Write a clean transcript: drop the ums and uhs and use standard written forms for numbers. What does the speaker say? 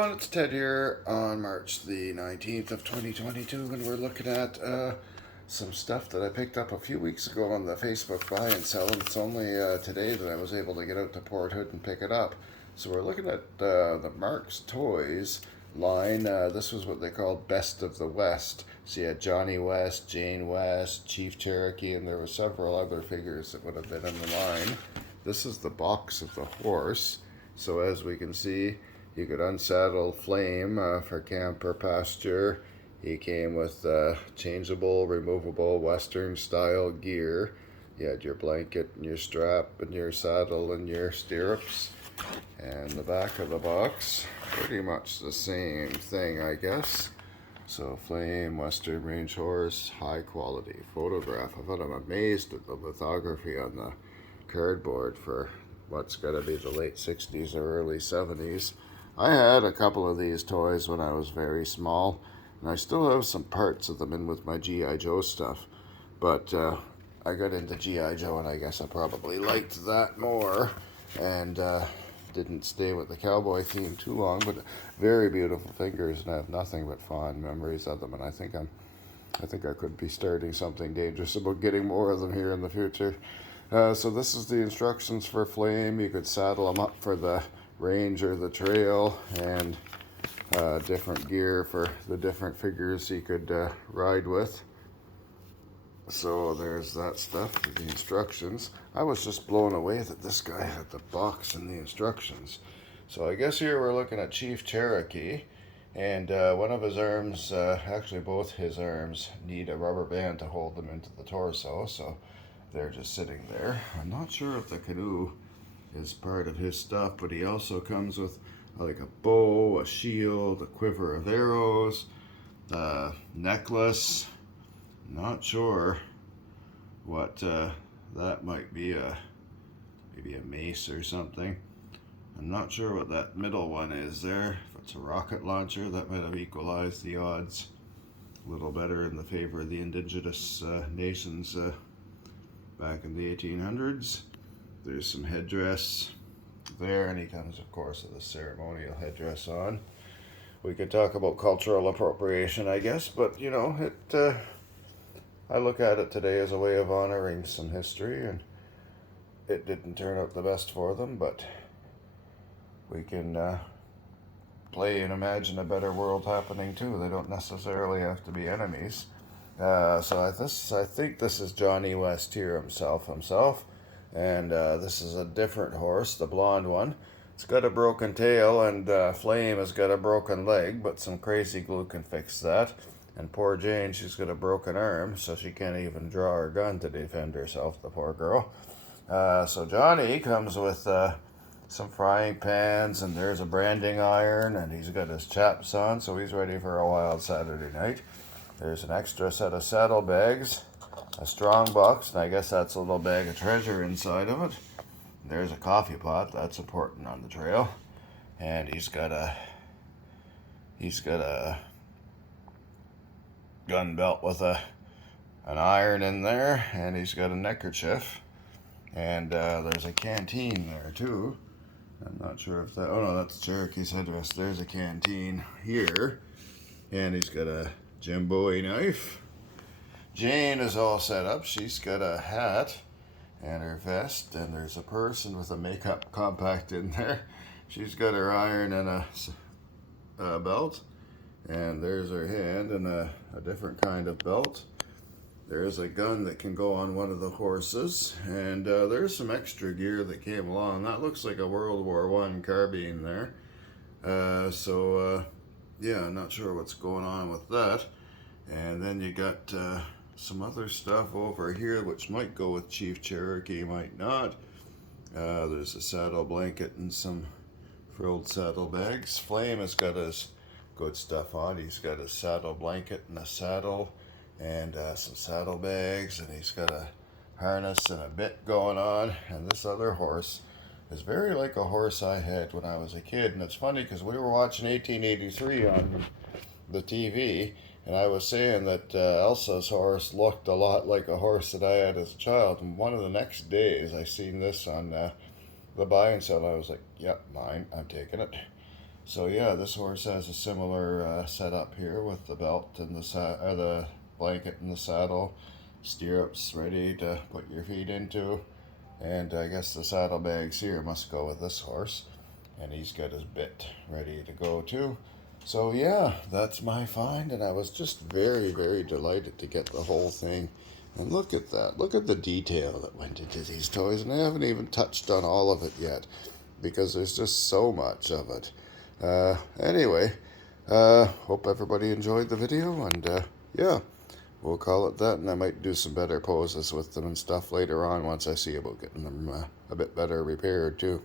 everyone, it's Ted here on March the 19th of 2022, and we're looking at some stuff that I picked up a few weeks ago on the Facebook buy and sell, and it's only today that I was able to get out to Port Hood and pick it up. So we're looking at the Marx Toys line. This was what they called Best of the West. So you had Johnny West, Jane West, Chief Cherokee, and there were several other figures that would have been in the line. This is the box of the horse. So as we can see, you could unsaddle Flame for camp or pasture. He came with changeable, removable Western style gear. You had your blanket and your strap and your saddle and your stirrups. And the back of the box, pretty much the same thing, I guess. So Flame, Western Range horse, high quality photograph of it. I'm amazed at the lithography on the cardboard for what's got to be the late 60s or early 70s. I had a couple of these toys when I was very small, and I still have some parts of them in with my G.I. Joe stuff, but I got into G.I. Joe, and I guess I probably liked that more, and didn't stay with the cowboy theme too long, but very beautiful figures, and I have nothing but fond memories of them, and I think I could be starting something dangerous about getting more of them here in the future. So this is the instructions for Flame. You could saddle them up for the range or the trail, and different gear for the different figures he could ride with. So there's that stuff, the instructions. I was just blown away that this guy had the box and the instructions. So I guess here we're looking at Chief Cherokee, and one of his arms, actually both his arms, need a rubber band to hold them into the torso, so they're just sitting there. I'm not sure if the canoe is part of his stuff, but he also comes with like a bow, a shield, a quiver of arrows, necklace. Not sure what that might be, maybe a mace or something. I'm not sure what that middle one is there. If it's a rocket launcher, that might have equalized the odds a little better in the favor of the indigenous nations back in the 1800s. There's some headdress there, and he comes, of course, with a ceremonial headdress on. We could talk about cultural appropriation, I guess, but, you know, I look at it today as a way of honoring some history, and it didn't turn out the best for them, but we can play and imagine a better world happening, too. They don't necessarily have to be enemies. So I think this is Johnny West here himself, and this is a different horse, the blonde one. It's got a broken tail, and Flame has got a broken leg, but some crazy glue can fix that. And poor Jane, she's got a broken arm, so she can't even draw her gun to defend herself, the poor girl. So Johnny comes with some frying pans, and there's a branding iron, and he's got his chaps on, so he's ready for a wild Saturday night. There's an extra set of saddlebags, a strong box, and I guess that's a little bag of treasure inside of it. There's a coffee pot, that's important on the trail. And he's got a gun belt with an iron in there, and he's got a neckerchief. And there's a canteen there too. I'm not sure if that, oh no, that's Cherokee's headdress. There's a canteen here. And he's got a Jimbowie knife. Jane is all set up. She's got a hat and her vest, and there's a person with a makeup compact in there. She's got her iron and a belt, and there's her hand and a different kind of belt. There's a gun that can go on one of the horses, and there's some extra gear that came along. That looks like a World War I carbine there. Yeah, I'm not sure what's going on with that. And then you got some other stuff over here, which might go with Chief Cherokee, might not. There's a saddle blanket and some frilled saddlebags. Flame has got his good stuff on. He's got a saddle blanket and a saddle, and some saddlebags, and he's got a harness and a bit going on. And this other horse is very like a horse I had when I was a kid. And it's funny because we were watching 1883 on the TV, and I was saying that Elsa's horse looked a lot like a horse that I had as a child. And one of the next days I seen this on the buy and sell. I was like, yep, mine, I'm taking it. So yeah, this horse has a similar setup here with the belt and the blanket and the saddle, stirrups ready to put your feet into, and I guess the saddlebags here must go with this horse, and he's got his bit ready to go too. So yeah, that's my find, and I was just very, very delighted to get the whole thing. And look at that. Look at the detail that went into these toys, and I haven't even touched on all of it yet because there's just so much of it. Anyway, hope everybody enjoyed the video, and yeah, we'll call it that, and I might do some better poses with them and stuff later on once I see about getting them a bit better repaired too.